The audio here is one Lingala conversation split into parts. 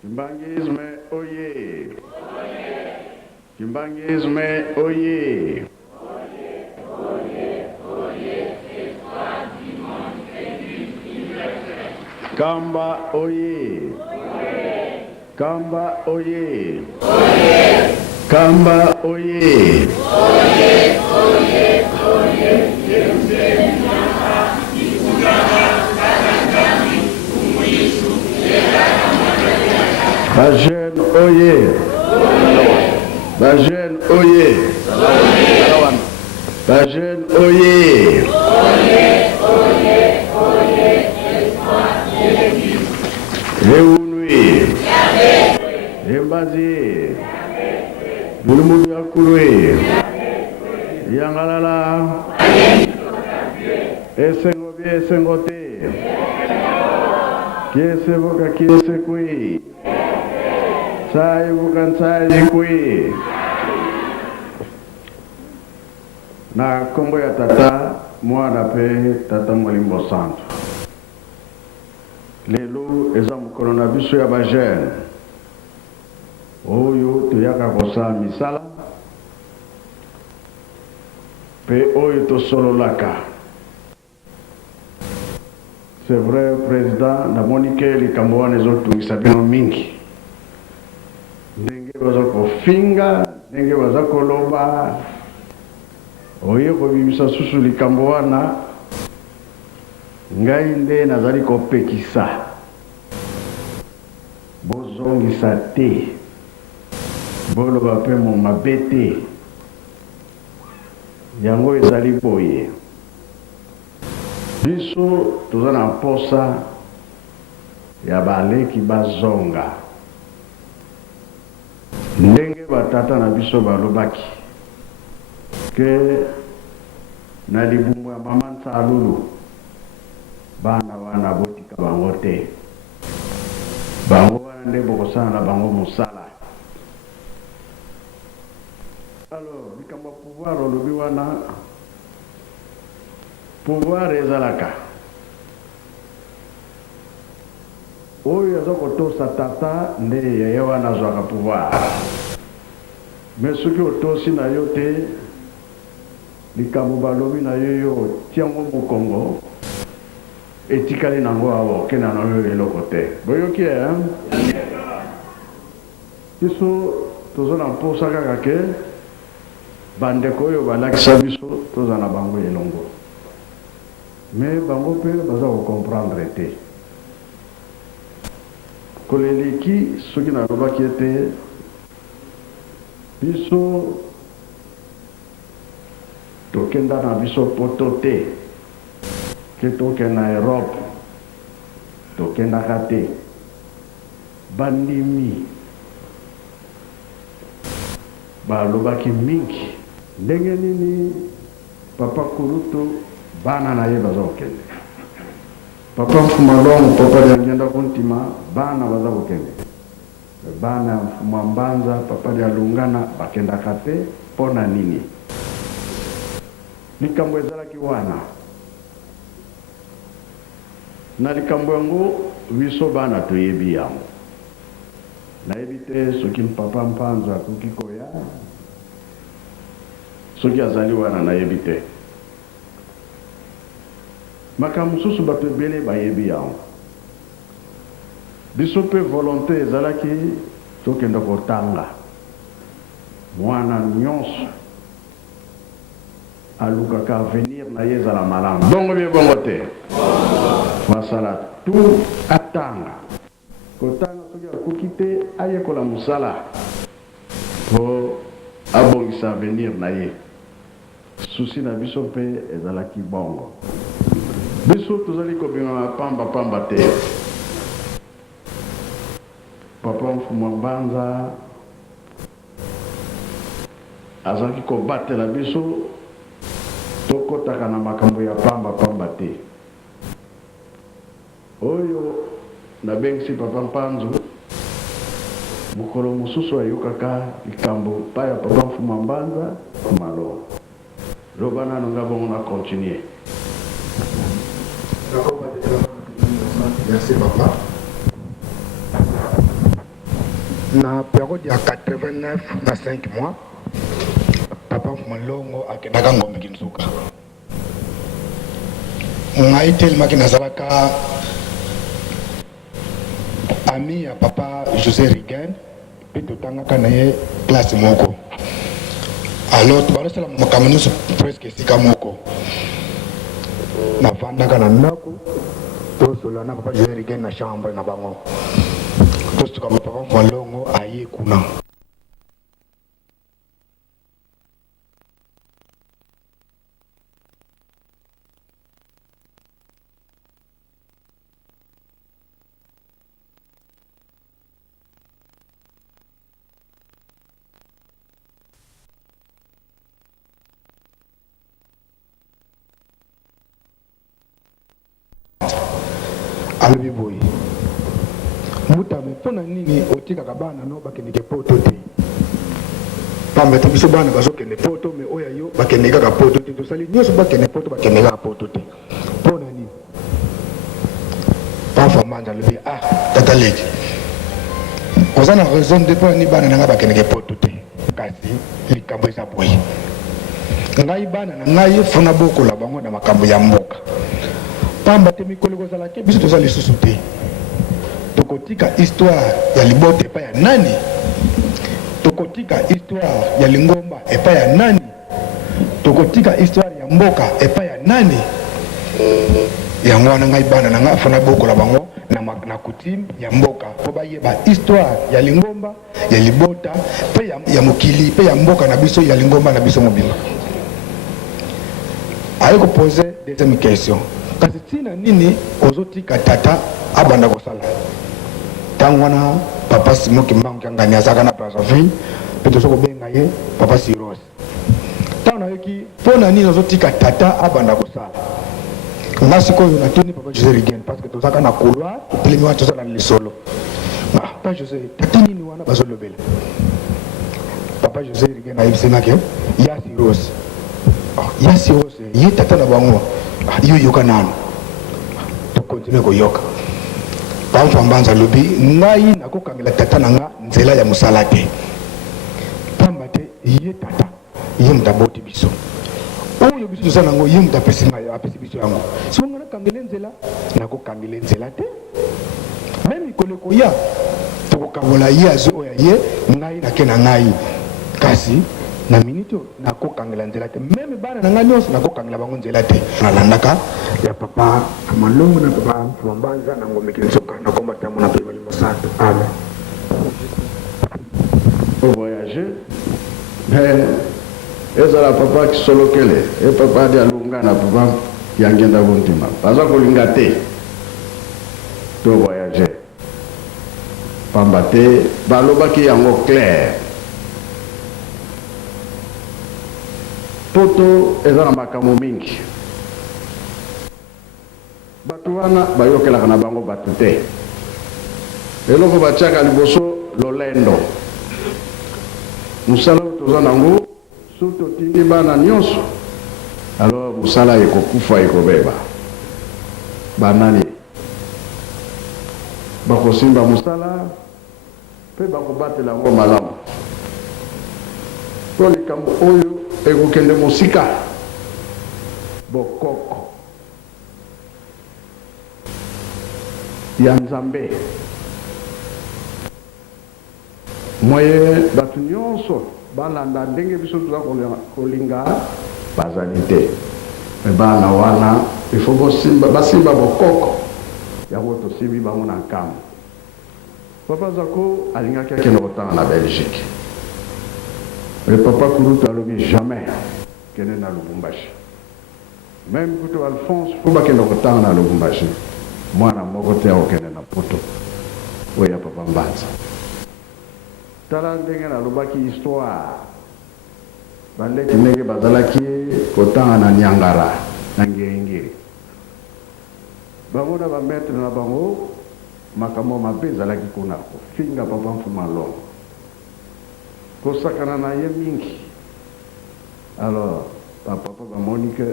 Kimbangisme oye! Kimbangisme oye! Kamba oye! Kamba oye! Kamba oye! Bajen oye! Bajen oye! Bajen oye! Reunui! Embazi! Bulumudu yakulwe! Yangalala! Esengobi esengote! Kiesevoka kiesekui! Sai bukan sai kui na kombo ya tata mwana pe tata Molimbo Santo lelo eza mokolo na biso ya bajene oyo toyaka kosala misala pe oyo tosololaka. C'est vrai président namoni ke likambo wana ezotungisa bino mingi ndenge baza kofinga ndenge baza koloba oye kobimisa susu likambo wana ngai nde nazali kopekisa bozongisa te boloba mpe mabe te yango ezali boye biso toza na mposa ya baleki bazonga ndenge batata na biso balobaki ke na libumu ya mama Nsalulu bana wana botika bango te bango wana nde bokosala na bango mosala. Alors likambo pouvoir olobi wana pouvoir ezalaka oyo aza kotosa tata nde yeye wana azwaka pouvoir me soki otosi na yo te likambo balobi na yo yo tiango mokongo etikali nango awa okenda na yo eloko te boyoki biso toza na mposa kaka ke bandeko oyo balakisa biso toza na bango elongo me bango mpe baza kokomprendre te koleleki soki nalobaki ete biso tokenda na biso poto te ke tokenda na Europe tokendaka te bandimi balobaki mingi ndenge nini papa Kurutu bana na ye baza kokende papa Mfumalongo papa ya ngenda kuntima bana baza kokende bana ya Mfumambanza papa ya Lungana bakendaka te pona nini likambo ezalaki wana na likambo yango biso bana toyebi yango nayebi te soki papa Mpanza akoki koya soki azali wana nayebi te makambo mosusu bato ebele bayebi yango biso mpe volonté ezalaki tokende kotanga mwana nyonso alukaka avenir na ye ezala malamu bongo bie bongo te masala tu atanga kotanga soki akoki te ayekola mosala po abongisa avenir na ye susi na biso mpe ezalaki bongo biso tozali kobima pamba te papa Mfumambanza azalaki kobatela biso tokotaka na makambo ya pamba te oyo nabengisi papa Mpanzu mokolo mosusu ayokaka likambo pa ya papa Mfumambanza malo loba nano nga bongo na continuer. Merci papa. na période ya 89 na 5 mois papa Malongo akendaka ngombe kinsuka ngai telemaki nazalaka ami ya papa José Rigen mpe totangaka na ye classe moko alors tobalosala makambo nyonso presque esika moko navandaka na ndako tosola na papa José Rigen na chambre na bango tosuka papa Malongo aye kuna alobi boye mutame mpona nini otikaka bana no bakendeke poto te pamba te biso bana bazokende poto me oyo yo bakende kaka poto te tosali nyonso bakende poto bakende kaka poto te mpona nini pafa manja alobi tata leki oza na raison de mpona nini bana nanga bakendeke poto te kasi likambo eza boye ngai bana na ngai funa bokola bango na makambo ya mboka pamba te mikolo kozalaki biso toza lisusu te tokotika histoire ya libota epai ya nani tokotika histoire ya lingomba epai ya nani tokotika histoire ya mboka epai ya nani yango wana ngai bana na ngai afana bokola bango na coutume ya mboka mpo bayeba histoire ya lingomba ya libota mpe ya mokili mpe ya mboka na biso ya lingomba na biso mobimba aye kopose deuxième question kasi tina nini ozotika tata abanda kosala ntango wana papa Simon Kimbangu Kiangani azalaka na Brazzaville mpe toza kobenga ye papa Siros ntango nayoki mpona nini ozotika tata abanda kosala nga sikoyo natuni papa José Rigen parce que tozalaka na couloir totelemi wana tozala na lisolo papa José tata nini wana bazolobela papa José Rigen ayebisenaki ya Siros ye tata na bango yo yoka nano tokontinue koyoka pamfa mbanza lobi ngai nakokangela tata na nga nzela ya mosala te pamba te ye tata ye mutu aboti biso oyo biso toza nango ye mutu apesi biso yango siko nga nakangele nzela nakokangele nzela te meme mikolo ekoya tokokangola ye azwi oyo ye ngai nake na ngai kasi na minute nakokangela nzela te meme bana na ngai nyonso nakokangela bango nzela te nalandaka ya papa Malongo na papa Mbanza na ngombe kinsoka nakomba ntango na pebali mosantu amen voyager mais ezala papa kisolokele e papa adi alunga na papa yangenda bontima baza kolinga te to voyager pamba te balobaki yango clair poto eza na makambo mingi bato wana bayokelaka na bango bato te eloko batiaka liboso lolendo mosala oyo toza nango so totindi bana nyonso alors mosala ekokufa ekobeba banani bakosimba mosala mpe bakobatela yango malamu mpo likambo oyo ekokende mosika bokoko ya nzambe moye bato nyonso balanda ndenge biso toza kolinga bazali te me bana wana ifo basimba bokoko yango tosimbi bango na nkambo papa Zako alingaki akende kotanga na Belgique me papa Kuruta alobi jamais kende na Lubumbashi même kuto Alphonse fo bakende kotanga na Lubumbashi mwana moko te akokende na poto oyo ya papa Mbanza tala ndenge nalobaki histoire bandeki ndenge bazalaki kotanga na Niangara na Ngiringiri bango na bametre na bango makambo mabe ezalaki kuna kofinga papa Malongo kosakana na ye mingi alors papa bamoni ke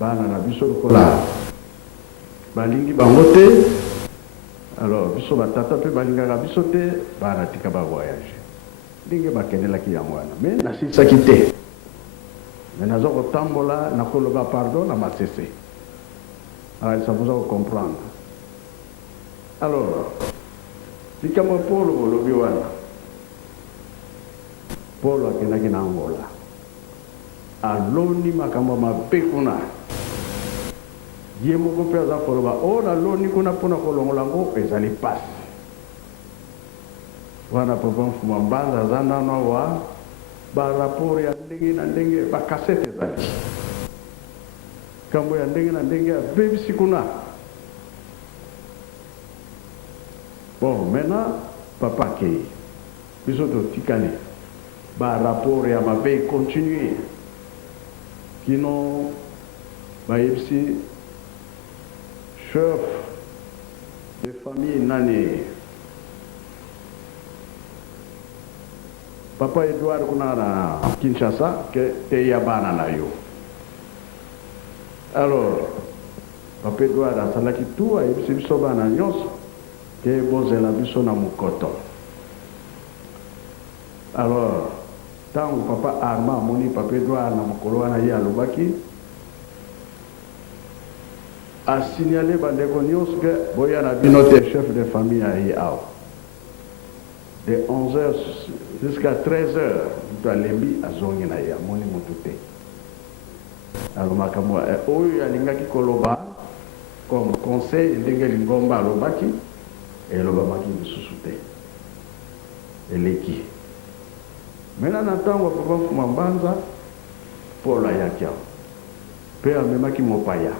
bana na biso lokola balingi bango te alors biso batata mpe balingaka biso te bana tika bavoyage ndenge bakendelaki yango wana me nasilisaki te me naza kotambola nakoloba pardon na masese ça vous a comprendre alors likambo Paul olobi wana Paul akendaki na Angola aloni makambo mabe kuna ye moko mpe aza koloba o naloni kuna mpona kolongola ngo ezali pasi wana papa mfuma mbanza aza nano awa baraport ya ndenge na ndenge bakasete ezali kambo ya ndenge na ndenge abebisi kuna bon maintenant papa akei biso totikali baraport ya mabe continue kino bayebisi chef de famille nani papa Edouard kuna na Kinshasa ke te ya bana na yo alors papa Edouard asalaki tout ayebisi biso bana nyonso ke bozela biso na mokoto alors tango papa Armand amoni papa Edouard na mokolo wana ye alobaki a signalé bandeko nyonso ke boya na bino te chef de famille aye awa de 11h jusqu'à 13h mutu alembi azongi na ye amoni mutu te alors makambo oyo alingaki koloba comme conseil ndenge lingomba alobaki elobamaki lisusu te eleki maintenant na ntango papa mfuma mbanza Paul ayaki awa mpe amemaki mopaya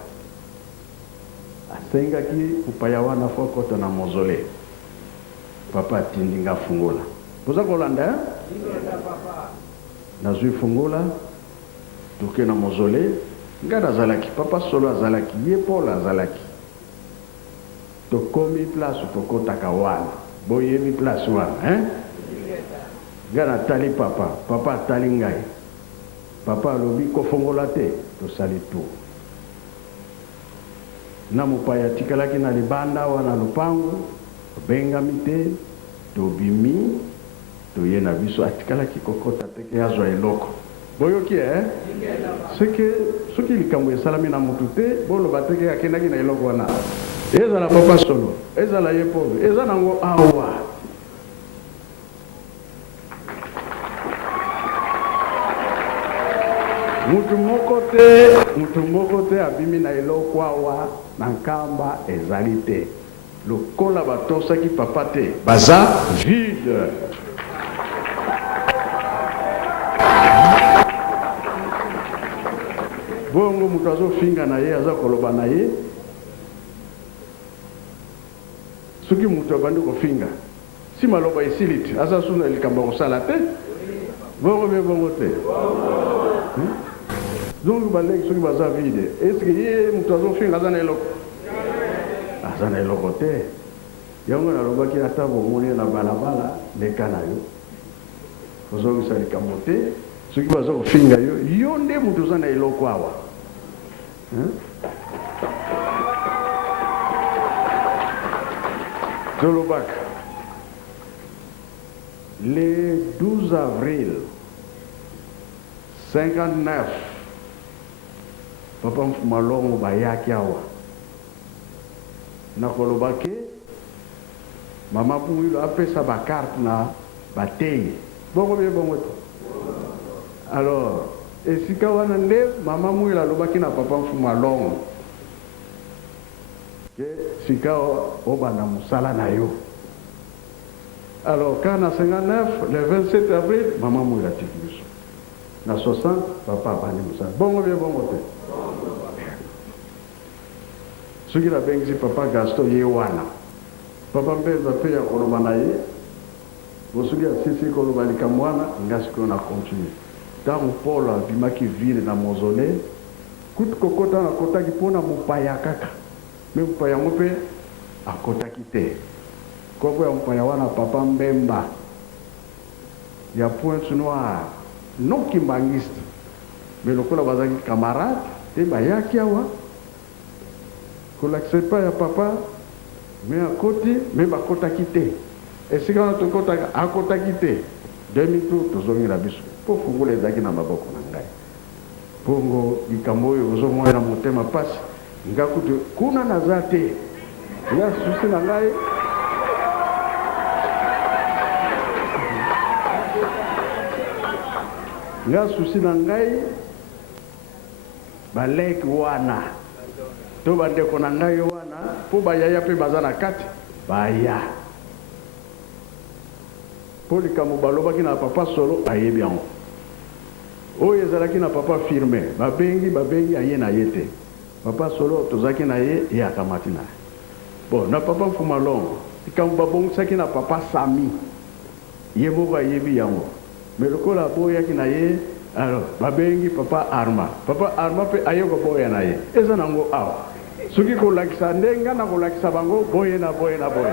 asengaki mopaya wana fo akota na mozole papa atindi nga fungola poza kolanda nazwi fungola toke na mozole nga nazalaki papa solo azalaki ye Paul azalaki tokomi place tokotaka wana boyebi place wana nga natali papa atali ngai papa alobi kofongola te tosali tu na mopaya atikalaki na libanda wana lupango tobengami te tobimi toye na biso atikalaki kokota teke azwa eloko boyoki soki likambo esalami na mutu te boloba teke akendaki na eloko wana ezala papa solo ezala ye pauvre eza nango awa mutu moko te abimi na eloko awa na nkamba ezali te lokola batosaki papa te baza vide bongo mutu azofinga na ye aza koloba na ye soki mutu abandi kofinga si maloba esili te aza suna likambo kosala te bongo be bongo te donc baleki soki baza vide eske ye mutu azofinga aza na eloko aza na eloko te yango nalobaki ata bomoni na balabala leka na yo ozongisa likambo te soki baza kofinga yo nde mutu oza na eloko awa tolobaka le 12 avril 59 papa mfuma longo bayaki awa nakoloba ke mama Pumwilo apesa bakarte na batei bongo be bongo to alors esika wana nde mama Mwilo alobaki na papa mfuma longo ke sika obanda musala na yo alors quand na 59 le 27 avril mama Mwilo atiki biso na 60 papa abandi musala bongo be bongo te soki nabengisi papa Gaston ye wana papa mpenza mpe ya koloba na ye bosoki asisi koloba likambo wana nga sikoyo na continue ntango Paul abimaki ville na mozole kutu kokota akotaki mpona mopaya kaka me mopaya yango mpe akotaki te koko ya mopaya wana papa Mbemba ya Pointe Noire non kimbangiste me lokola bazalaki camarade te bayaki awa kolakisa epai ya papa me akoti me bakotaki te esika wana tokotaka akotaki te 2002 tozongela biso mpo fungola ezalaki na maboko na ngai mpongo likambo oyo ozomona na motema pasi nga kutu kuna naza te ya susi na ngai nga susi na ngai baleki wana to bandeko na ngai wana mpo bayaya mpe baza na kati baya mpo likambo balobaki na papa solo ayebi yango oyo ezalaki na papa firme babengi aye na ye te papa solo tozalaki na ye akamati na ye bon na papa Mfumalongo likambo babongisaki na papa Sami ye moko ayebi yango me lokola aboyaki na ye alors babengi papa Arma mpe aye koboya na ye eza nango awa soki kolakisa ndenga na kolakisa bango boye na boye na boye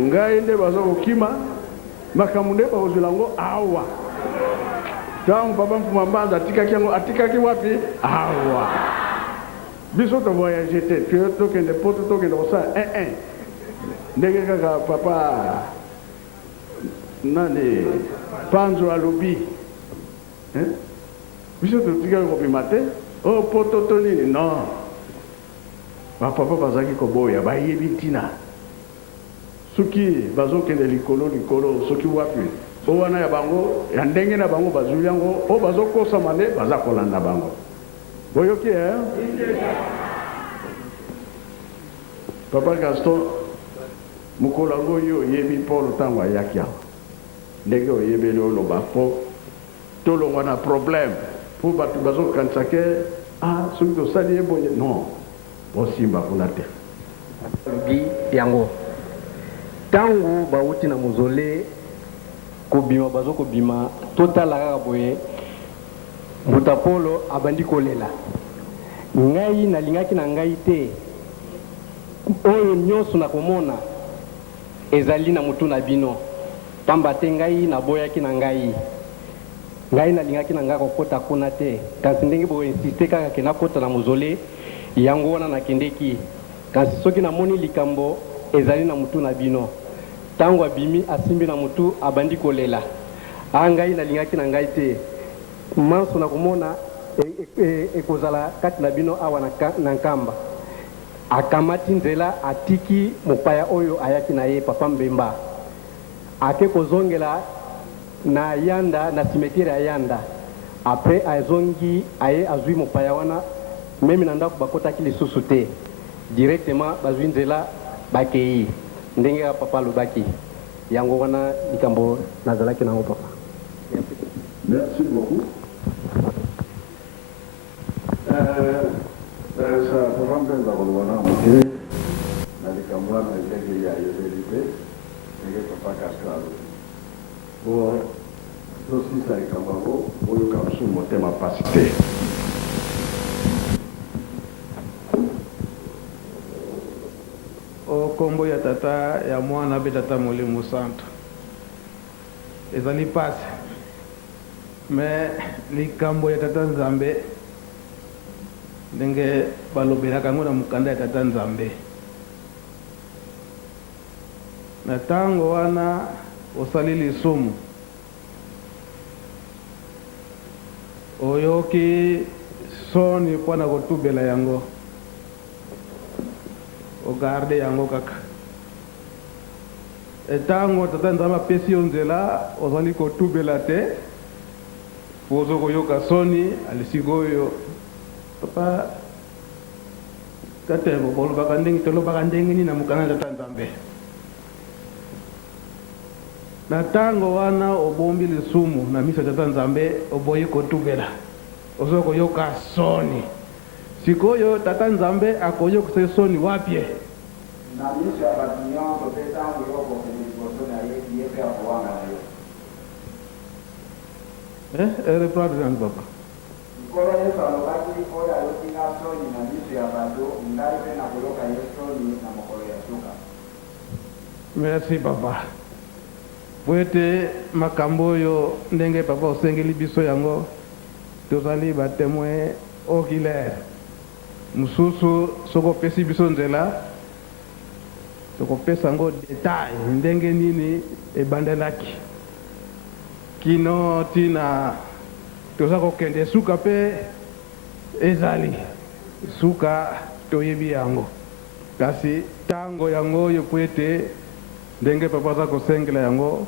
ngai nde bazo kokima makambo nde bakozwela yango awa ntango papa Mfumambanza atikaki wapi awa biso tovoyage te tokende poto tokende kosala ndenge kaka papa nani Panzo alobi biso totikaki kobima te o poto to nini non bapapa bazalaki koboya bayebi ntina soki bazokende likolo soki wapi o wana ya bango ya ndenge na bango bazuli yango o bazokosama nde baza kolanda bango boyoki papa Gaston mokolo yango oyo oyebi Paul ntango ayaki awa ndenge oyebeli oloba mpo tolongwa na problème mpo bato bazokanisa ke soki tosali ye boye non bosimba kuna te bi yango tango bauti na mozole kobima bazo kobima totala kaka boye Mbuta Polo abandi kolela ngai nalingaki na ngai te oyo nyonso na komona ezali na mutu na bino pamba te ngai naboyaki na ngai nalingaki na ngai kokota kuna te kasi ndenge boye insiste kaka ke nakota na mozole yango wana nakendeki kasi soki namoni likambo ezali na mutu na bino tango abimi asimbi na mutu abandi kolela ngai nalingaki na ngai te manso na komona ekozala kati na bino awa na nkamba akamati nzela atiki mopaya oyo ayaki na ye papa Mbemba ake kozongela na yanda na cimetière ya yanda apres azongi aye azwi mopaya wana meme na ndako bakotaki lisusu te directement bazwi nzela bakei ndenge ya papa alobaki yango wana likambo nazalaki nango papa. Merci beaucoup. Ça papa Mbemba kolobana moke na likambo wana ndenge ya yebeli te ndenge papa Gaston bo tosisa likambo yango oyoka mosusu motema pasi te kombo ya tata ya mwana be tata Molimo Santo ezali pasi me likambo ya tata Nzambe ndenge balobelaka yango na mokanda ya tata Nzambe na ntango wana osali lisumu oyoki soni mpona kotubela yango ogarde yango kaka ntango tata Nzambe apesi yo nzela ozali kotubela te ozo koyoka soni alisikoyo papa katembo kolobaka ndenge tolobaka ndenge nini na mokanda ya tata Nzambe na ntango wana obombi lisumu na misa tata Nzambe oboyi kotubela ozo koyoka soni sikoyo tata Nzambe akoyokisa soni wapye na miso ya bato nyonso mpe ntango yokokende liboso na ye ye mpe akowanga na yo reprendre yango papa nkolo Yesu alobaki oyo ayokinga soni na miso ya bato ngai mpe nakoyoka ye soni na mokolo ya suka. Merci papa po ete makambo oyo ndenge papa osengeli biso yango tozali batemoin oculaire. Mosusu soko opesi biso nzela tokopesa yango detail ndenge nini ebandelaki kino tina toza kokende suka mpe ezali suka toyebi yango, kasi tango yango oyo po ete ndenge papa aza kosengela yango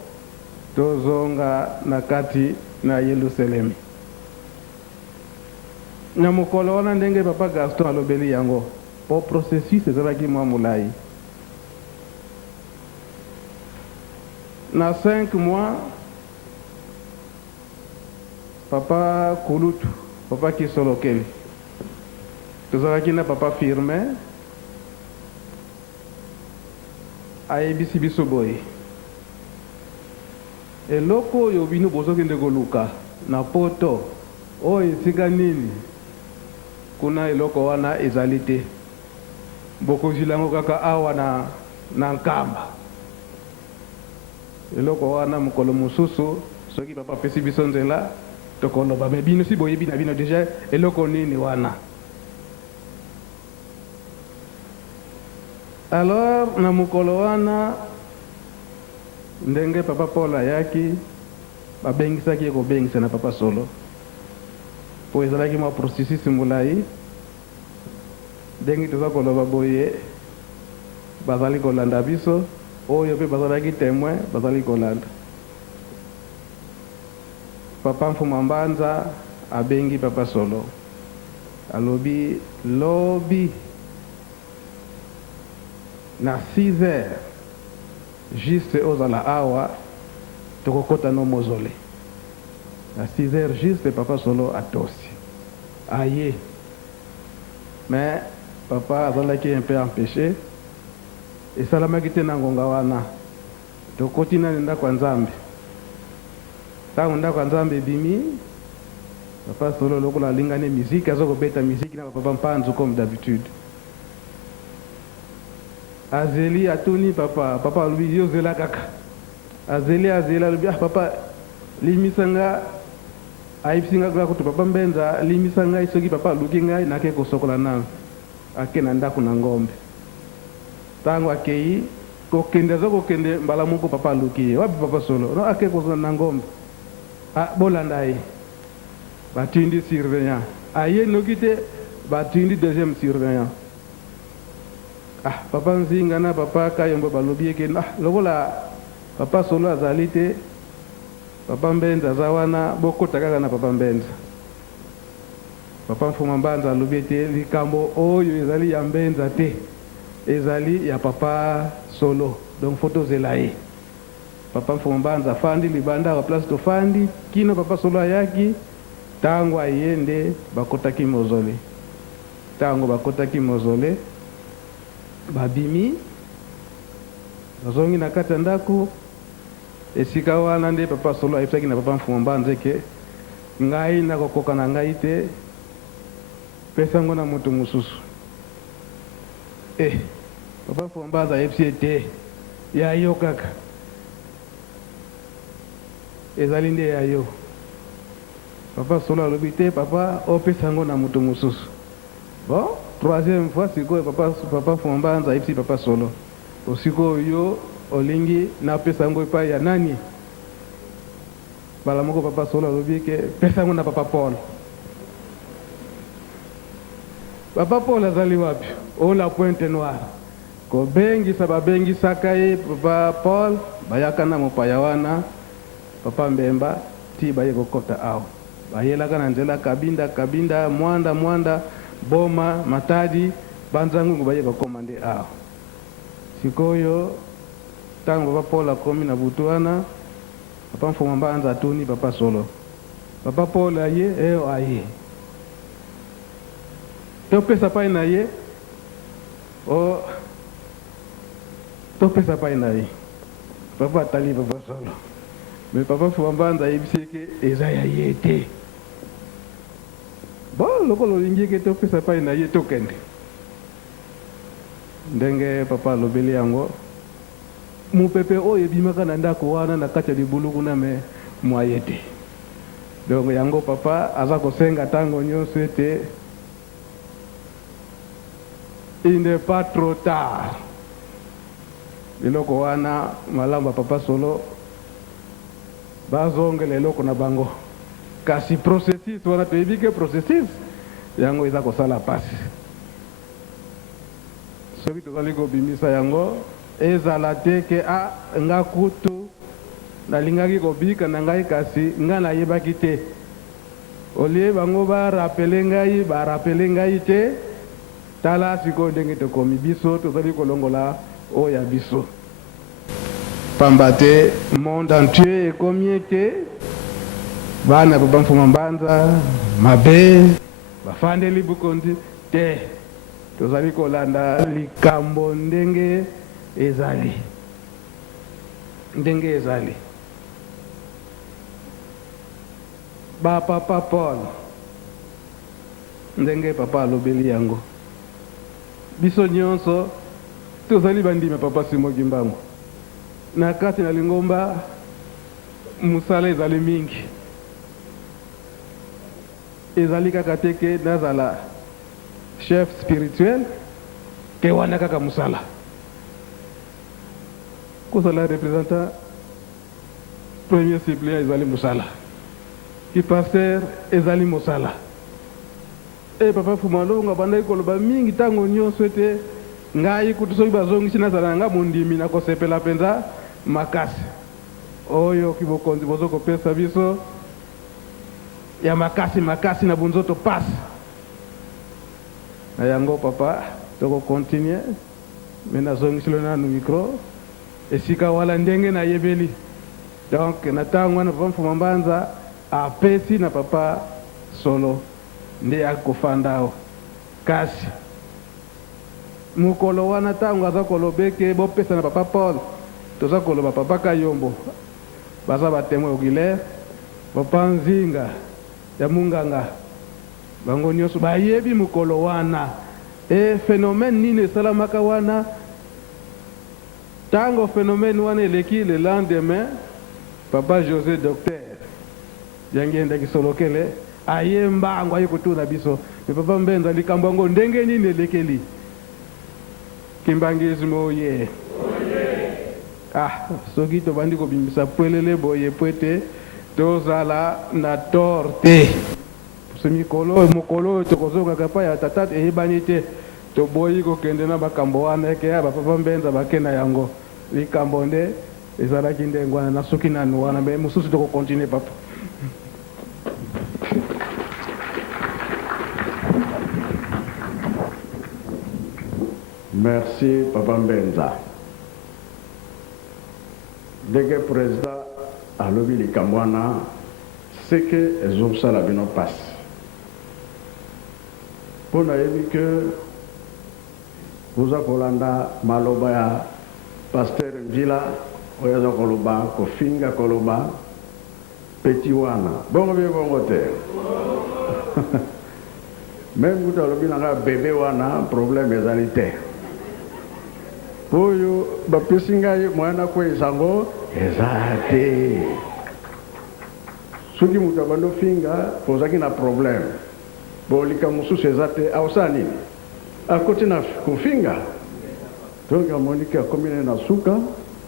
tozonga na kati na Yerusalemi. Na mokolo wana ndenge papa Gaston alobeli yango po processus ezalaki mwa molai. Na 5 mois papa Kulutu, papa Kisolokeli, tozalaki na papa Firmin ayebisi biso boye eloko oyo bino bozokende koluka na poto oyo esika nini kuna eloko wana ezali te, bokozila yango kaka awa na nkamba. Eloko wana mokolo mosusu soki papa apesi biso nzela tokoloba, me bino si boyebi na bino deja eloko nini wana. Alors na mokolo wana ndenge papa Paul ayaki babengisaki ye kobengisa na papa Solo po ezalaki mwa processus molai. Ndenge toza koloba boye bazali kolanda biso, oyo mpe bazalaki témoin bazali kolanda. Papa Mfuma Mbanza abengi papa Solo alobi lobi na 6 heures juste ozala awa tokokota no mozole. Na 6 heures juste papa Solo atosi aye, mais papa azalaki un peu empêché esalamaki te na ngonga wana. Tokoti na ndako ya Nzambe, ntango ndako ya Nzambe ebimi papa Solo lokola alingani miziki azokobeta miziki na papa Mpanzu comme d'habitude. Azeli atuni papa alobi yo zela kaka. Azeli alobi papa limisanga ayibisinga kaka kutu papa Mbenza limisanga soki papa aluki ngai nake kosokola nanu ake na ndako na ngombe. Tango akei kokende azokokende mbala moko papa aluki ye wapi papa Solo no ake kosokola na ngombe. Bolanda ye batindi surveillant aye noki te batindi deuxième surveillant. Papa Nzinga na papa Kayombo balobi eke lokola papa Solo azali te, papa Mbenza aza wana bokota kaka na papa Mbenza. Papa Mfuma Mbanza alobi ete likambo oyo ezali ya Mbenza te, ezali ya papa Solo, donc foto zela ye. Papa Mfuma Mbanza fandi libanda wa place tofandi kino papa Solo ayaki, tango ayende bakotaki mozole. Tango bakotaki mozole babimi bazongi na kati ya ndako. Esika wana nde papa Solo ayebisaki na papa Mfuma Mbanza ke ngai nakokoka na ngai te, pesa ngo na moto mosusu. Papa Mfuma Mbanza ayebisi ete ya yo kaka ezali nde ya yo. Papa Solo alobi te papa opesa ngo na moto mosusu. Bon, troisième fois sikoyo papa Mfuma Mbanza ayebisi papa Solo osikoyo yo olingi napesa ngo epai ya nani. Bala moko papa Solo alobi ke pesa ngo na papa Paul. Papa Paul azali wapi? Ola Pointe Noire. Kobengisa babengisaka ye papa Paul bayaka na mopaya wana papa Mbemba ti baye kokota awa. Bayelaka na nzela kabinda mwanda Boma Matadi banzangu baye kokomande awa. Sikoyo tango papa Paul akomi na butu wana papa Mfuma Mbanza atuni papa Solo. Papa Paul aye aye. Topesa pai na ye topesa pai na ye. Papa atali papa Solo. Mais papa Mfuma Mbanza ayebisi ke eza ya ye te. Bon, lokolo lingi ke topesa pai na ye tokende. Ndenge papa alobeli yango mupepe oyo ebimaka na ndako wana na kati ya libuluku na me mwaye te. Donc yango papa aza kosenga ntango nyonso ete il n'est pas trop tard. Biloko wana malamba papa solo bazongela eloko na bango, kasi processus wana toyebi ke processus yango eza kosala pasi. Soki tozali kobimisa yango ezala te ke nga kutu nalingaki kobika na ngai kasi nga nayebaki te. Olie bango barapele ngai te. Tala sikoyo ndenge tokomi biso tozali kolongola oyo ya biso. Pamba te monde entier ekomi ete bana bamfuma mbanza mabe bafandeli bukondi te. Tozali kolanda likambo ndenge ezali. Ba papa Paul ndenge papa alobeli yango. Biso nyonso tozali bandime papa Simon Kimbangu. Na kati na lingomba musala ezali mingi. Ezali kaka teke nazala chef spirituel ke wana kaka musala. Kozala représentant premier suppléant ezali musala. Ki pasteur ezali musala. Papa Fumalonga bandai koloba mingi tango nyonso ete ngai kutu soki bazongisi nazala nga mondimi na kosepela penza makasi. Oyo kibokonzi bozoko pesa biso ya makasi na bunzoto pasi. Na yango papa toko continuer mena zongisi lona no micro esika wala ndenge na yebeli. Donc na tango na papa Mbanza apesi na papa solo nde akofandao kasi mukolo wana tango aza kolobeke bopesa na papa Paul toza koloba papa Kayombo baza batemwe oculaire papa Nzinga ya Munganga bango nyonso bayebi mukolo wana phénomène nini esalamaka wana. Tango phénomène wana eleki le lendemain papa José docteur yangienda kisolokele aye mbango aye kutuna biso papa Mbenza likambo yango ndenge nini elekeli kimbangizimo ye soki tobandi kobimisa pwelele boye pwete tozala na torte mokolo tokozokaka pa ya tata eyebani te toboyi kokende na bakambo wana eke ya bapapa Mbenza bakenda yango likambo nde ezalaki ndenge wana na soki nanu wana me mosusu tokokontinue papa. Merci papa Mbenza. Dès président a lobby les Kamwana, c'est que les obstats la bino passe. Pour nous dire que vous avez Kolanda Malobaya pasteur Njila, Oyaza Koloba, Kofinga Koloba, Petit Wana. Bon bien bon côté. Même vous avez lobby nanga bébé Wana, problème est sanitaire. Poyo bapesinga mwana kwa isango ezate soki mutu abando finga pozaki na problème bolika mususu ezate ausani akoti na kufinga donc amoniki akomine na suka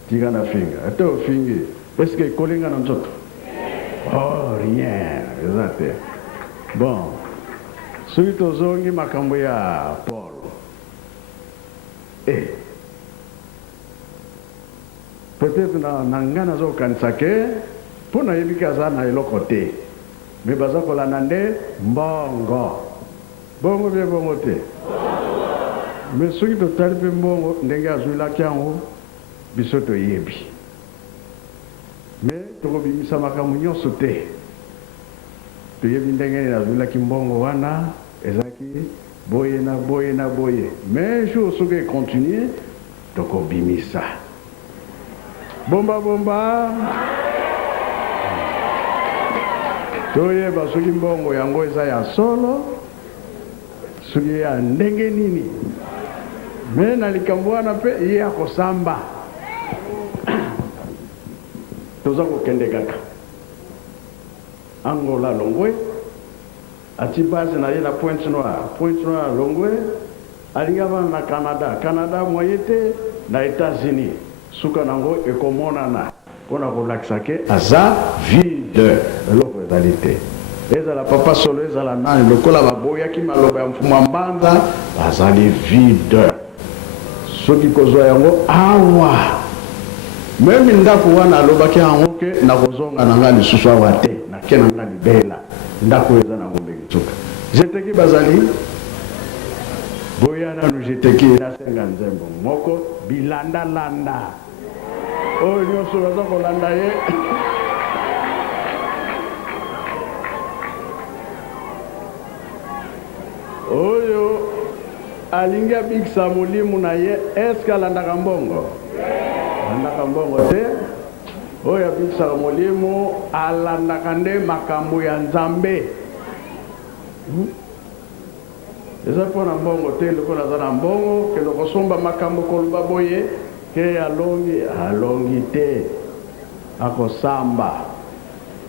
tika na finga ate ofingi parce que kolinga na nzoto rien ezate bon soki tozongi makambo ya Paul peut-être na ngana zo kansake pona yebika za na eloko te me baza kolanda nde mbongo bongo be bongo te me soki totali mpe mbongo ndenge azwilaki yango biso toyebi me tokobimisa makambo nyonso te toyebi ndenge nini azwilaki mbongo wana ezalaki boye na boye na boye me jour soki ekontinue tokobimisa bomba toyeba soki mbongo yango eza ya solo soki ya ndenge nini me na likambo wana mpe ye akosamba toza kokende kaka Angola Longwe ati base na ye na Pointe Noire Longwe alinga bana na Canada moyete na États-Unis suka nango ekomonana pona kolakisa ke aza vide eloko ezali te ezala papa solo ezala nani lokola baboyaki maloba ya mfumu mbanza bazali vide soki kozwa yango awa meme ndako wana alobaki yango ke nakozonga nanga lisusu awa te nake nanga libela ndako eza na ngombe kitsuka jeteki bazali boya nanu jeteki nasenga nzembo moko bilandalanda oyo nyonso baza kolanda ye oyo alingi abikisa molimo na ye eske alandaka mbongo alandaka mbongo te oyo abikisaka molimo alandaka nde makambo ya nzambe eza mpo na mbongo te lokola aza na mbongo kende kosomba makambo koloba boye ke alongi te akosamba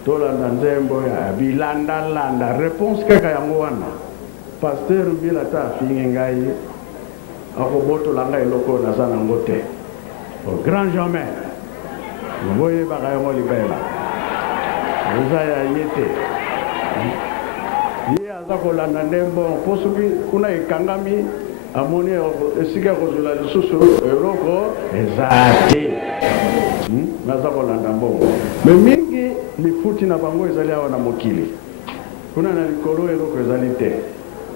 tolanda nzembo ya bilandalanda réponse kaka yango wana pasteur mbila ta afingi ngai akobotola ngai eloko naza nango te au grand jamais boyebaka yango libela eza ya ye te ye aza kolanda nde mbongo mpo soki kuna ekangami amoni esika kozula lisusu eloko eza te naza kolanda mbongo me mingi lifuti na bango ezali awa na mokili kuna na likolo eloko ezali te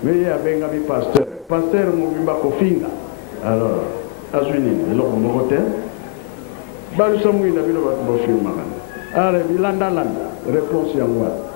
me ye abengami pasteur mobimba kofinga alors azwi nini eloko moko te balusa mwinda bino bato bofilmaka ale bilandalanda réponse yango wana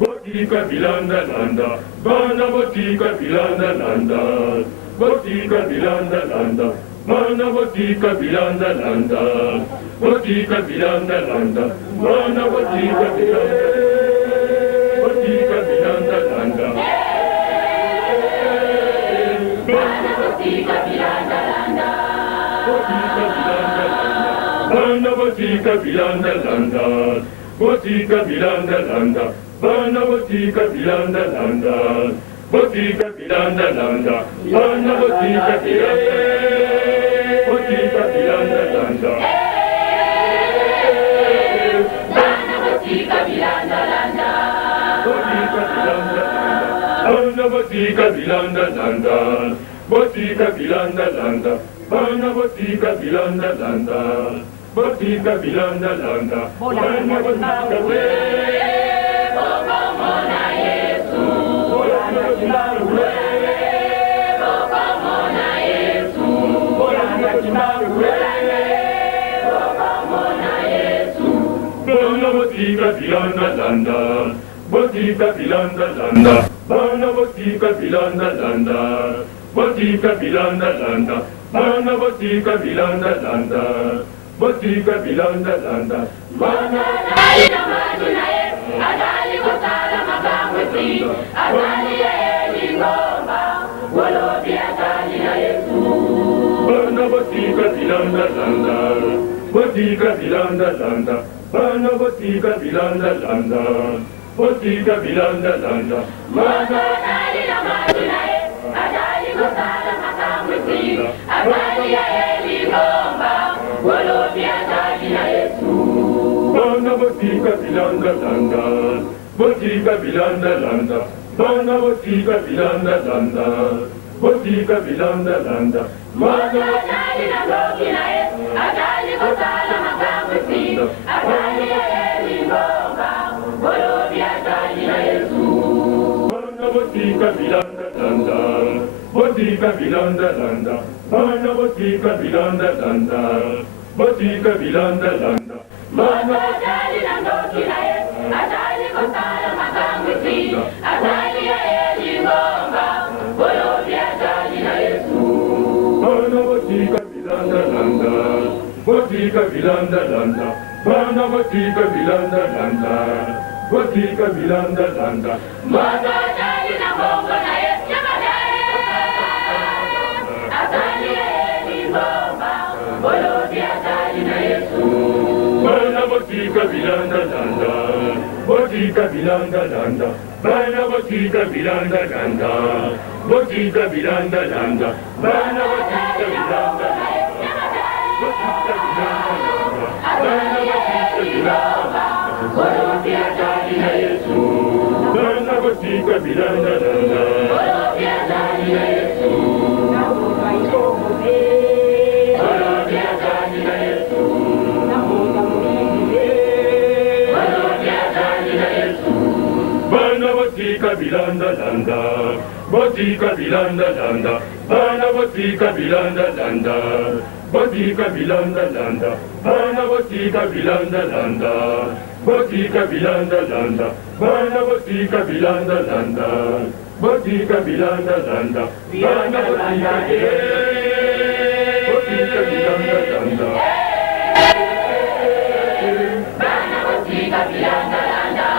Botika bilanda landa, bana botika bilanda landa, botika bilanda landa, bana botika bilanda landa, botika bilanda landa, bana botika bilanda landa, bana botika bilanda landa, botika bilanda landa, bana botika bilanda landa, botika bilanda landa. Bana botika bilanda landa, botika bilanda landa, bana botika bilanda landa, bana botika bilanda landa, botika bilanda landa, bana botika bilanda landa, botika bilanda landa, bana botika bilanda landa, botika bilanda landa, bana botika botika bilanda landa, botika bilanda landa, bana botika bilanda landa, botika bilanda landa, bana botika bilanda landa, botika bilanda landa, bana naina majina ye, adali kotala mabangwezi, adali ye lingomba, wolobi adali na Yesu. botika bilanda landa, botika bilanda landa, bana botika bilanda landa, botika bilanda landa. Mama dali la madinae, adali kotala makamwezi, adali ya eli gomba, wolobi adali na Yesu. Bana botika bilanda landa, botika bilanda landa, bana botika bilanda landa, botika bilanda landa. Mwana adali na lokinae, adali kotala makamwezi, adali ya eli gomba, wolobi adali na Yesu. Bana botika bilanda landa, botika bilanda landa, bana botika bilanda landa, botika bilanda landa. Mwana adali na lokinae, adali kotala makamwezi, adali ya eli gomba, wolobi adali na Yesu. Bana botika bilanda landa, botika bilanda landa, bana botika bilanda landa, botika bilanda landa. Mwana adali na bongo na Yesu madai, adali ya eli gomba, wolobi adali na Yesu. Bana botika bilanda landa, botika bilanda landa, bana botika bilanda landa, botika bilanda landa, bana botika bilanda landa, botika bilanda landa, bana botika bilanda, wolobi adali na Yesu. Bana botika bilanda landa, wolobi adali na Yesu. Wolobi adali na Yesu. Bana botika bilanda landa, botika bilanda landa, bana botika bilanda landa, botika bilanda landa, bana botika bilanda landa, botika bilanda landa, bana botika bilanda landa, botika bilanda landa, bana botika bilanda landa. Bana botika bilanda landa.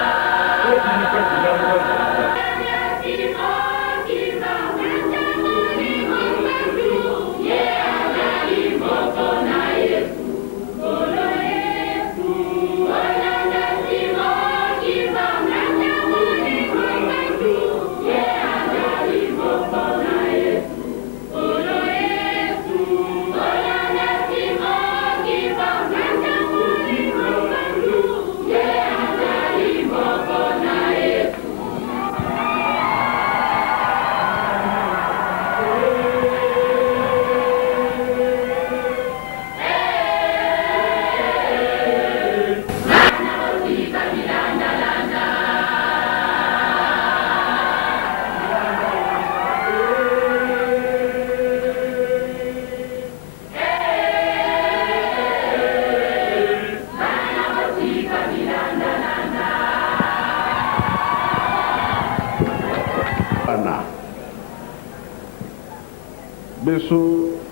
Beso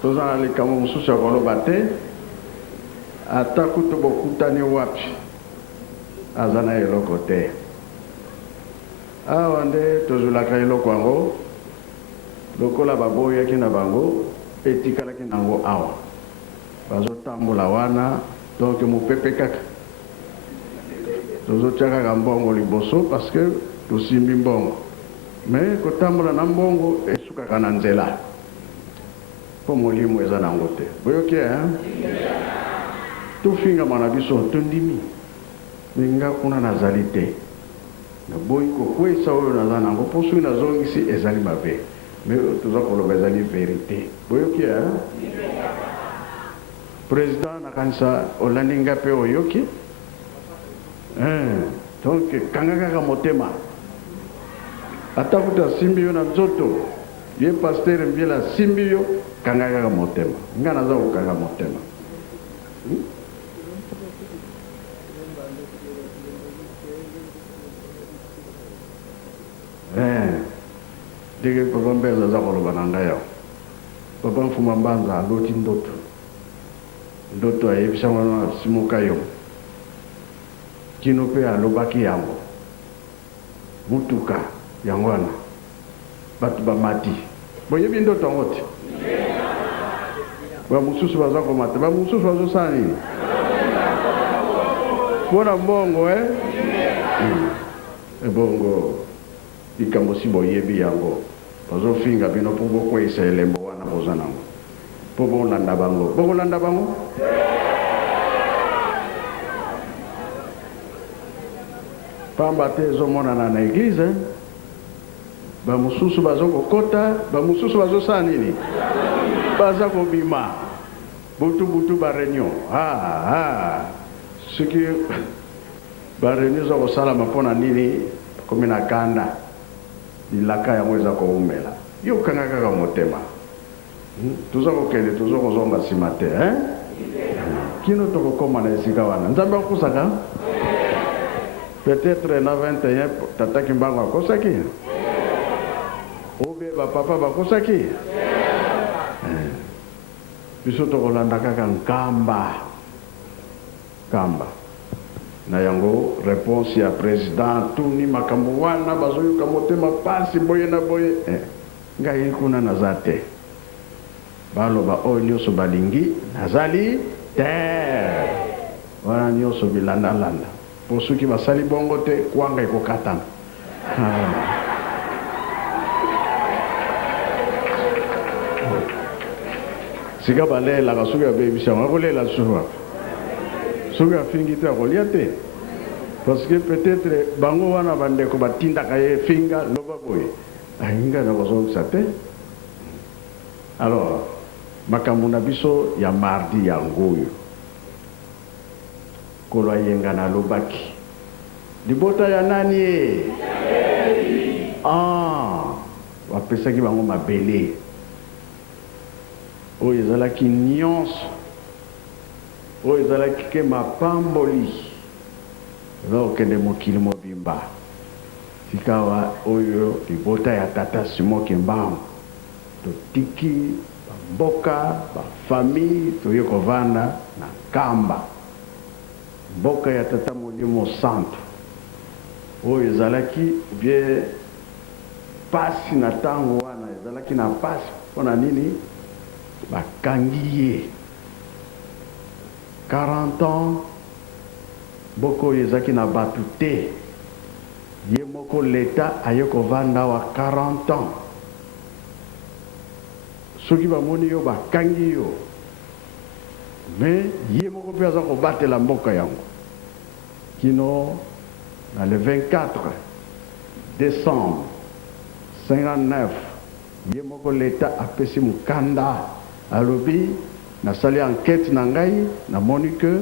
tozana likamo mususu ya koloba te ata kutu bokutani wapi aza na eloko te. Awa nde tozulaka eloko yango lokola baboyaki na bango etikalaki nango awa bazotambola wana, donc mopepe kaka tozotia kaka mbongo liboso parce que tosimbi mbongo, mais kotambola na mbongo esukaka na nzela po molimo eza nango te. Boyoki tofingama na biso tondimi ninga kuna nazali te naboyi kokwesa oyo naza nango mpo soki nazongisi ezali mabe, mais toza koloba ezali verité. Boyoki président nakanisa olandi nga mpe oyoki donc kanga kaka motema ata kuta asimbi yo na nzoto ye pasteur mbiela asimbi yo kanga kaka motema nga naza kokanga motema. Dege papa mbeza aza koloba na ngai awa papa mfuma mbanza aloti ndoto ayebisanga na simuka yo kino mpe alobaki yango mutuka yango wana bato bamati boyebi ndoto yango te bamosusu baza komata bamosusu bazosala nini mpona mbongo ebongo likambo si boyebi yango bazofinga bino mpo bokweyisa elembo wana boza nango mpo bolanda bango bokolanda bango pamba te ezomonana na eglize bamosusu bazokokota bamosusu bazosala nini baza kobima butu bareunion soki bareunion eza kosalama mpona nini komi na kanda lilaka yango eza koumela yokanga kaka motema toza kokende toza kozonga nsima te kino tokokoma na esika wana nzambe akosaka peut-être na 21 tataki mbango akosaki obe bapapa bakosaki biso tokolanda kaka nkamba na yango réponse ya président tuni makambo wana bazoyoka motema pasi boye na boye ngai kuna naza te baloba oyo nyonso balingi nazali te wana nyonso bilandalanda po soki basali bongo te kwanga ekokatana sika balelaka soki abebisanga akolela lisusu soki afingi te akolia te parce que peut-être bango wana bandeko batindaka ye finga loba boye nga na kozongisa te. Alors makambo na biso ya mardi yango oyo kolo ayenga na lobaki libota ya nani bapesaki bango mabele oyo ezalaki nyonso oyo ezalaki ke mapamboli eza kokende mokili mobimba sikawa oyo libota ya tata Simon Kimbangu totiki bamboka bafamille toye kovanda na kamba mboka ya tata Molimo Santo oyo ezalaki bien pasi na ntango wana ezalaki na pasi mpona nini bakangi ye 40 ans mboka oyo ezalaki na bato te ye moko leta aye kovanda wa 40 ans soki bamoni yo bakangi yo mais ye moko mpe aza kobatela mboka yango kino na le 24 décembre 59 ye moko leta apesi mokanda alobi nasali enquête na ngai namoni ke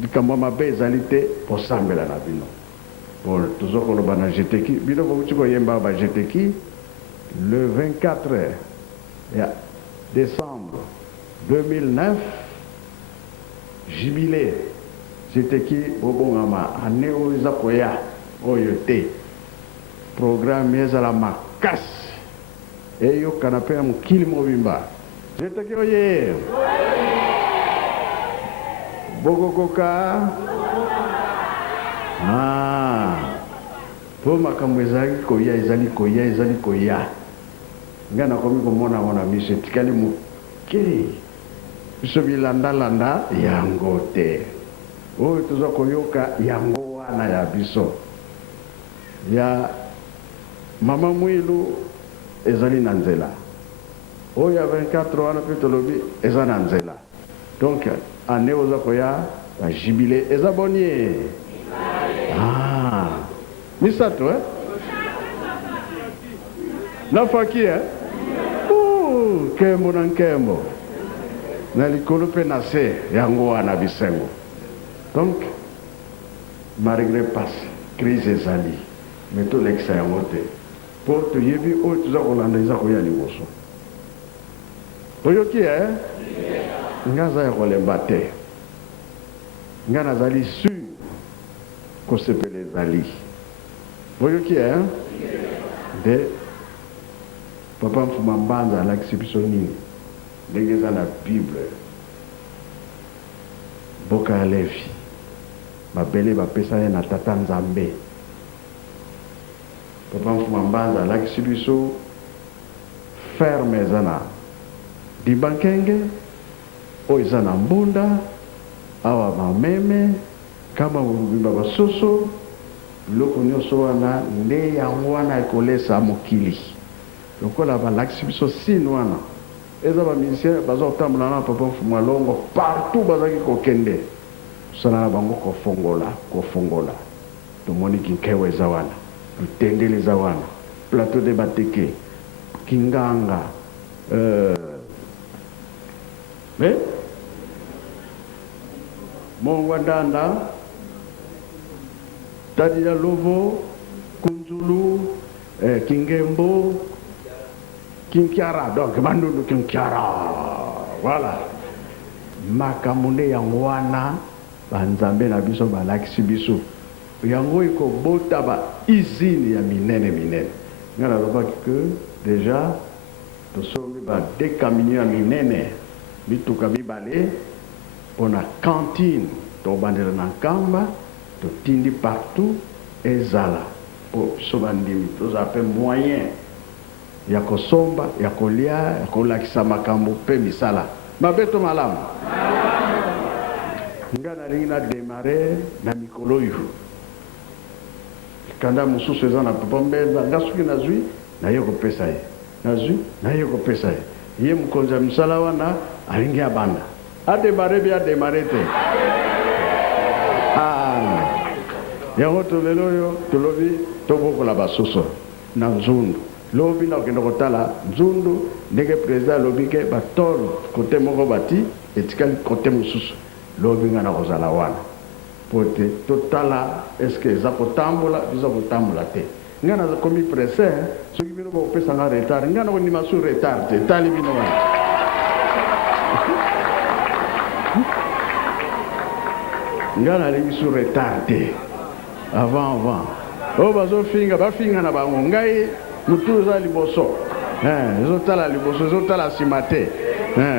likambo mabe ezali te posambela na bino bon tozokoloba na jeteki bino bokuti koyemba ba jeteki le 24 décembre 2009 jubilé jeteki bobongama ane oyo eza koya oyo te programme ezala makasi eyokana mpe na mokili mobimba jeteki oye bokokoka po makambo ezali koya ngai nakomi komona ngo na miso etikali moke biso bilandalanda yango te oyo toza koyoka yango wana ya biso ya mama mwilu ezali na nzela oyo ya 24 wana mpe tolobi eza na nzela donc ane oza koya bajibile eza bonie misato nafaki nkembo na nkembo na likolo mpe na se yango wana bisengo donc malgré pasi crise ezali me tolekisa yango te mpo toyebi oyo toza kolanda eza koya liboso oyoki nga aza ya kolemba te nga nazali sur kosepela ezali oyoki nde papa Mfuma Mbanza alakisi biso nini ndenge eza na bible mboka ya Levi mabele bapesa ye na tata Nzambe papa Mfuma Mbanza alakisi biso ferme eza na Dibankenge oyo eza na mbunda awa mameme kama bimba basusu biloko nyonso wana nde yango wana ekolesa mokili lokola balakisi biso sine wana eza bamisien baza kotambola na Papa Mfumu Alongo partout bazaki kokende kosala na bango kofongola tomoni kinkewa eza wana lutengeli eza wana plateau de bateke kinganga Mongwadanda Tadia Lovo Kunzulu Kingembo Kinkiara, donc Bandundu Kinkiara, voilà. Makamune Yangwana Banzambe na biso balakisi biso yango iko bota ba izini ya minene ngana lobaki que déjà tosomi ba dekamini ya minene bituka mibale pona cantine to bandela na kamba to tindi partout ezala po so bandimi toza pe moyen ya kosomba ya kolia ya kolakisa makambo pe misala mabeto malamu ngana lina démarrer na mikolo yu kanda mususu eza na Papa Mbenza ngasuki nazwi na ye kopesa ye nazwi na ye kopesa ye mukonzi ya misala wana alingi abanda ademare bi ademare te yango tolelo oyo tolobi tobokola basusu na nzundu lobi na okende kotala nzundu ndenge président alobi ke batol kote moko bati etikali kote mosusu lobi nga na kozala wana po te totala eske eza kotambola biza kotambola te nga na komi presse soki bino bakopesa nga retard nga na kondima su retard te tali bino wana nga nalingi su retard te avant oyo bafinga na bango ngai mutu eza liboso ezotala liboso ezotala nsima te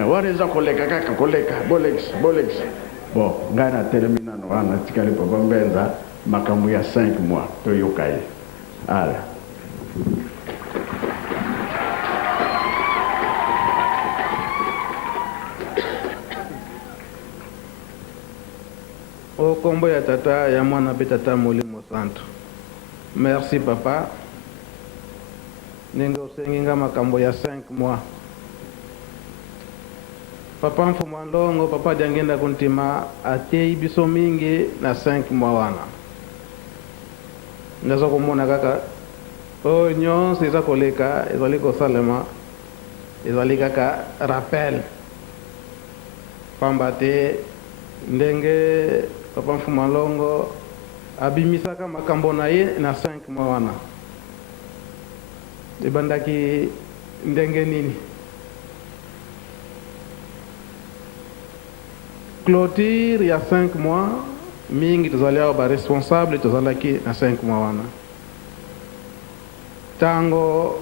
wana eza koleka kaka koleka bolex bon ngai natelemi nano wana tikali Papa Mbenza makambo ya 5 mois toyoka ye ala au kombo ya tata ya mwana pe tata Molimo Santo. Merci papa. Ningo senginga makambo ya 5 mois. Papa Mfumu Alongo papa jangenda kuntima atei biso mingi na 5 mois wana. Ndazo komona kaka o nyonso eza koleka ezali kosalema ezali kaka rappel pamba te ndenge Papa Mfumu Alongo abimisaka makambo na ye na 5 mois wana ebandaki ndenge nini clôture ya 5 mois mingi tozali awa ba responsable tozalaki na 5 mois wana tango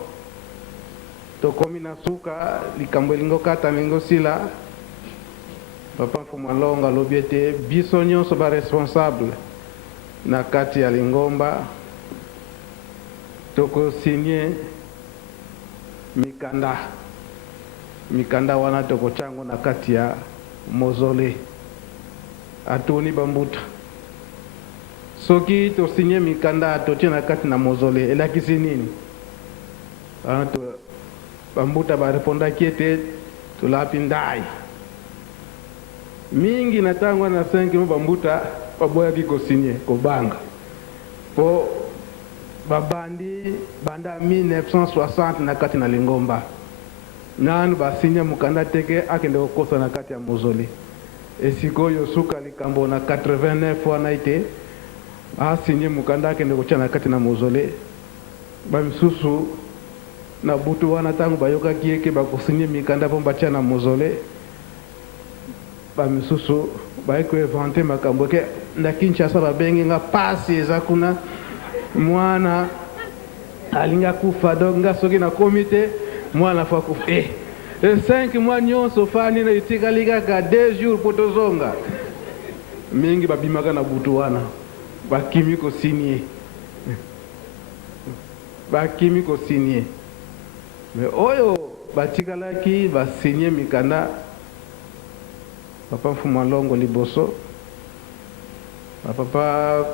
tokomi na suka likambo elingo kata mingo sila Papa Mfumu Alongo alobi ete biso nyonso ba responsable na kati ya Lingomba toko signé mikanda wana toko chango na kati ya mozole atoni bambuta soki to signé mikanda totie na kati na mozole elakisi nini to bambuta ba répondaki ete tolapi ndai mingi na tango na 5 mo bambuta baboyaki kosigné kobanga po babandi banda 1960 na kati na Lingomba nanu basigné mukanda teke akende kokosa na kati ya mozole esikoyo suka likambo na 89 wana ite asigné mukanda akende kocha na kati na mozole bamisusu na butu wana tango bayokaki eke bakosigné mikanda po bacha na mozole bamisusu baiko inventer makambo ke na Kinshasa babengi nga pasi eza kuna mwana alinga kufa donc nga soki na komite mwana fa kufa 5 mois nyonso fani na itikali kaka 2 jours potozonga mingi babimaka na butu wana bakimi ko signé mais oyo batikalaki basinye mikanda papa Mfumalongo liboso papa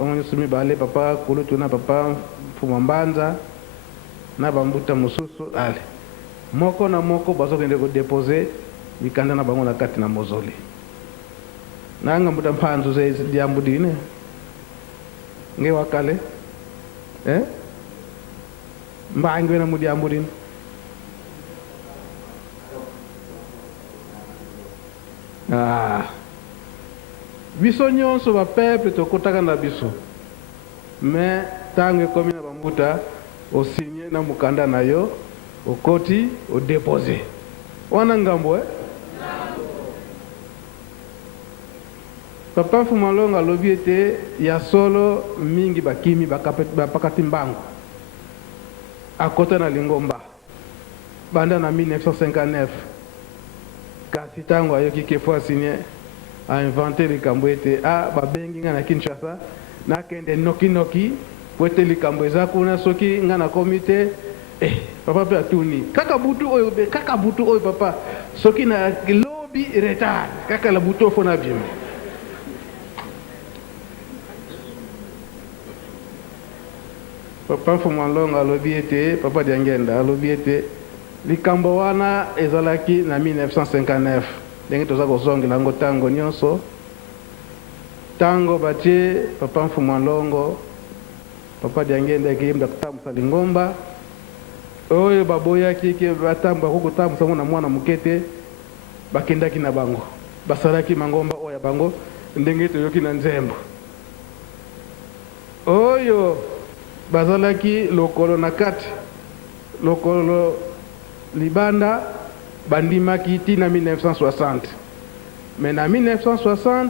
onyesu mibale papa Kulutu na papa Mfumambanza na bambuta mosusu ale moko na moko bazokende kodepose mikanda na bango na kati na mozole nanga mbuta mpanzu ze diambudine nge wakale mbangwe na mudiambudine biso nyonso ba peuple tokotaka na biso mais tangue komi na bambuta osinye na mukanda na yo okoti odepose wana ngambo papa Mfumalongo alobi ete ya solo mingi bakimi bakati mbango akota na Lingomba banda na 1959 kasi tango ayoki kefo asinye a inventé likambo ete babengi nga na Kinshasa nakende noki po ete likambo eza kuna soki nga na komite papa pe atuni kaka butu oyo papa soki na lobi retard kaka la butu ofona bima papa Mfumalongo alobi ete papa Diangenda alobi ete likambo wana ezalaki na 1959 ndenge toza kozongela yango tango nyonso tango batie papa Mfumalongo papa Diangenda ekeyemba kotambusa Lingomba oyo baboyaki ke batamba kokotambusa mwana mwana mukete bakendaki na bango basalaki mangomba oyo ya bango ndenge toyoki na Nzembo oyo bazalaki lokolo na kati lokolo libanda bandimaki tina 1960 mais na 1960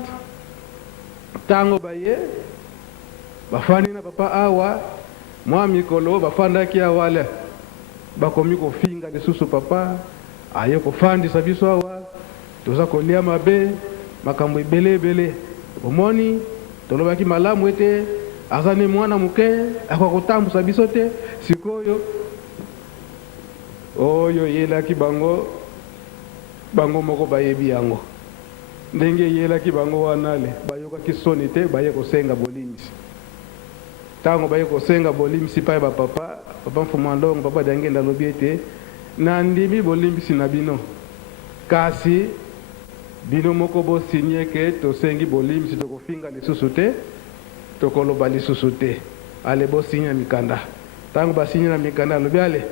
tango baye bafandi na papa awa mwa mikolo bafandaki awale bakomi kofinga lisusu papa aye kofandisa biso awa toza kolia mabe makambo ebele omoni tolobaki malamu ete azane mwana muke akokotambusa biso te sikoyo oyo yelaki bango moko bayebi yango ndenge yelaki bango wanale bayokaki soni te baye kosenga bolimisi tango baye kosenga bolimisi pa ba papa Mfumalongo papa Diangenda alobi ete nandimi bolimisi na bino kasi bino moko bosinye ke tosengi bolimisi tokofinga lisusu te tokoloba lisusu te ale bosinye mikanda tango basinye na mikanda alobi ale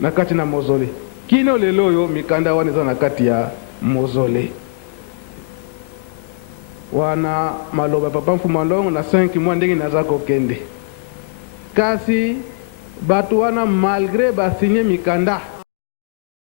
na kati na mozole kino lelo oyo mikanda wana eza na kati ya mozole wana maloba papa Mfumalongo na 5 mois ndenge naza kokende kasi bato wana malgré basinye mikanda